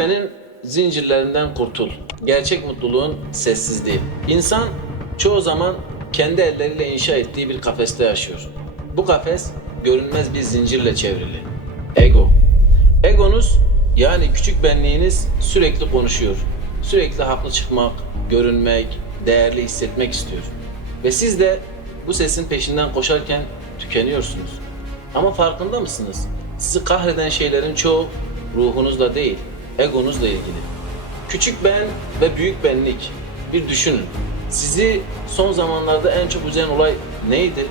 benin zincirlerinden kurtul. Gerçek mutluluğun sessizliği. İnsan çoğu zaman kendi elleriyle inşa ettiği bir kafeste yaşıyor. Bu kafes görünmez bir zincirle çevrili. Ego. Egonuz yani küçük benliğiniz sürekli konuşuyor. Sürekli haklı çıkmak, görünmek, değerli hissetmek istiyor. Ve siz de bu sesin peşinden koşarken tükeniyorsunuz. Ama farkında mısınız? Sizi kahreden şeylerin çoğu ruhunuzla değil, egonuzla ilgili. Küçük ben ve büyük benlik. Bir düşünün. Sizi son zamanlarda en çok üzen olay neydi?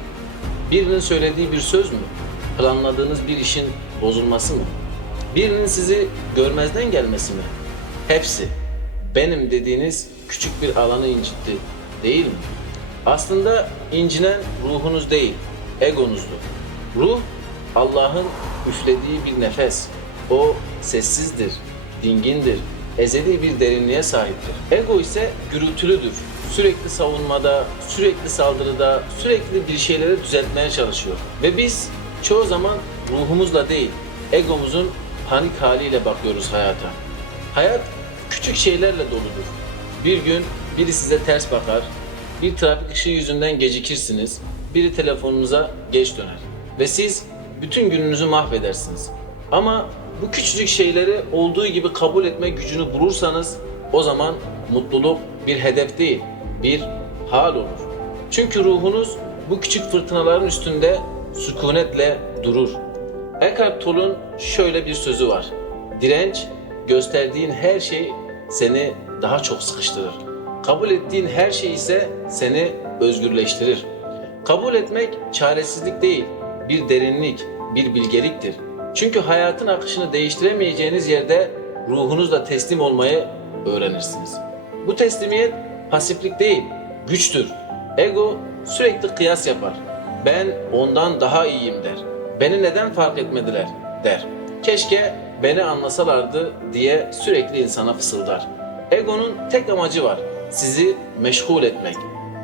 Birinin söylediği bir söz mü? Planladığınız bir işin bozulması mı? Birinin sizi görmezden gelmesi mi? Hepsi benim dediğiniz küçük bir alanı incitti değil mi? Aslında incinen ruhunuz değil, egonuzdu. Ruh Allah'ın üflediği bir nefes. O sessizdir, dingindir, ezeli bir derinliğe sahiptir. Ego ise gürültülüdür. Sürekli savunmada, sürekli saldırıda, sürekli bir şeyleri düzeltmeye çalışıyor. Ve biz çoğu zaman ruhumuzla değil, egomuzun panik haliyle bakıyoruz hayata. Hayat küçük şeylerle doludur. Bir gün biri size ters bakar, bir trafik ışığı yüzünden gecikirsiniz, biri telefonunuza geç döner ve siz bütün gününüzü mahvedersiniz. Ama bu küçücük şeyleri olduğu gibi kabul etme gücünü bulursanız o zaman mutluluk bir hedef değil, bir hal olur. Çünkü ruhunuz bu küçük fırtınaların üstünde sükunetle durur. Eckhart Tolle'un şöyle bir sözü var. Direnç, gösterdiğin her şey seni daha çok sıkıştırır. Kabul ettiğin her şey ise seni özgürleştirir. Kabul etmek çaresizlik değil, bir derinlik, bir bilgeliktir. Çünkü hayatın akışını değiştiremeyeceğiniz yerde ruhunuzla teslim olmayı öğrenirsiniz. Bu teslimiyet pasiflik değil, güçtür. Ego sürekli kıyas yapar. Ben ondan daha iyiyim der. Beni neden fark etmediler der. Keşke beni anlasalardı diye sürekli insana fısıldar. Egonun tek amacı var. Sizi meşgul etmek.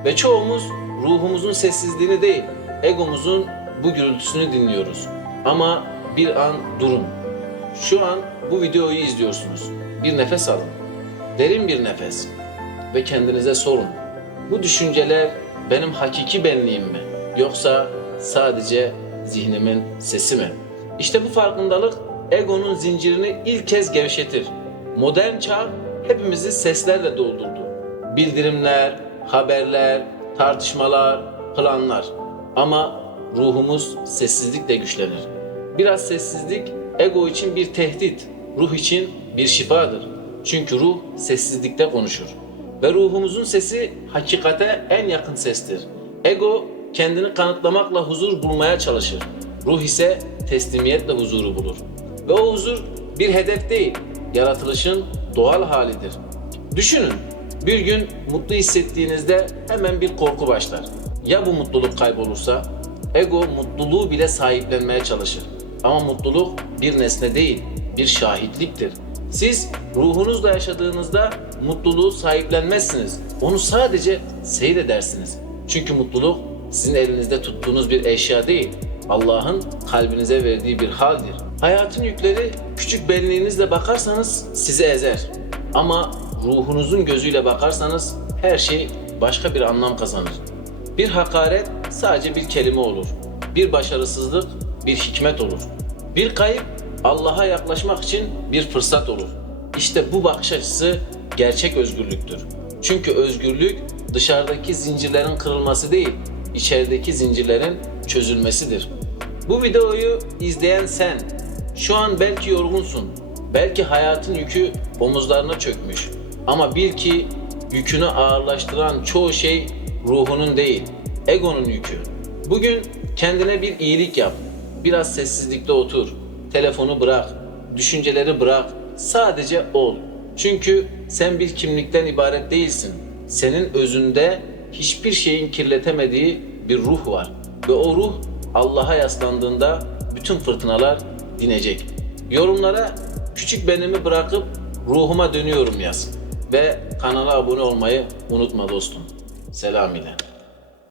Ve çoğumuz ruhumuzun sessizliğini değil, egomuzun bu gürültüsünü dinliyoruz. Ama bir an durun. Şu an bu videoyu izliyorsunuz. Bir nefes alın. Derin bir nefes. Ve kendinize sorun. Bu düşünceler benim hakiki benliğim mi? Yoksa sadece zihnimin sesi mi? İşte bu farkındalık egonun zincirini ilk kez gevşetir. Modern çağ hepimizi seslerle doldurdu. Bildirimler, haberler, tartışmalar, planlar. Ama ruhumuz sessizlikle güçlenir. Biraz sessizlik ego için bir tehdit, ruh için bir şifadır. Çünkü ruh sessizlikte konuşur. Ve ruhumuzun sesi hakikate en yakın sestir. Ego kendini kanıtlamakla huzur bulmaya çalışır. Ruh ise teslimiyetle huzuru bulur. Ve o huzur bir hedef değil, yaratılışın doğal halidir. Düşünün, bir gün mutlu hissettiğinizde hemen bir korku başlar. Ya bu mutluluk kaybolursa? Ego mutluluğu bile sahiplenmeye çalışır. Ama mutluluk bir nesne değil, bir şahitliktir. Siz ruhunuzla yaşadığınızda mutluluğu sahiplenmezsiniz. Onu sadece seyredersiniz. Çünkü mutluluk sizin elinizde tuttuğunuz bir eşya değil. Allah'ın kalbinize verdiği bir haldir. Hayatın yükleri küçük benliğinizle bakarsanız sizi ezer. Ama ruhunuzun gözüyle bakarsanız her şey başka bir anlam kazanır. Bir hakaret sadece bir kelime olur. Bir başarısızlık bir hikmet olur. Bir kayıp Allah'a yaklaşmak için bir fırsat olur. İşte bu bakış açısı gerçek özgürlüktür. Çünkü özgürlük dışarıdaki zincirlerin kırılması değil, içerideki zincirlerin çözülmesidir. Bu videoyu izleyen sen, şu an belki yorgunsun, belki hayatın yükü omuzlarına çökmüş. Ama bil ki yükünü ağırlaştıran çoğu şey ruhunun değil, egonun yükü. Bugün kendine bir iyilik yap. Biraz sessizlikte otur. Telefonu bırak. Düşünceleri bırak. Sadece ol. Çünkü sen bir kimlikten ibaret değilsin. Senin özünde hiçbir şeyin kirletemediği bir ruh var. Ve o ruh Allah'a yaslandığında bütün fırtınalar dinecek. Yorumlara küçük benimi bırakıp ruhuma dönüyorum yaz. Ve kanala abone olmayı unutma dostum. Selam ile.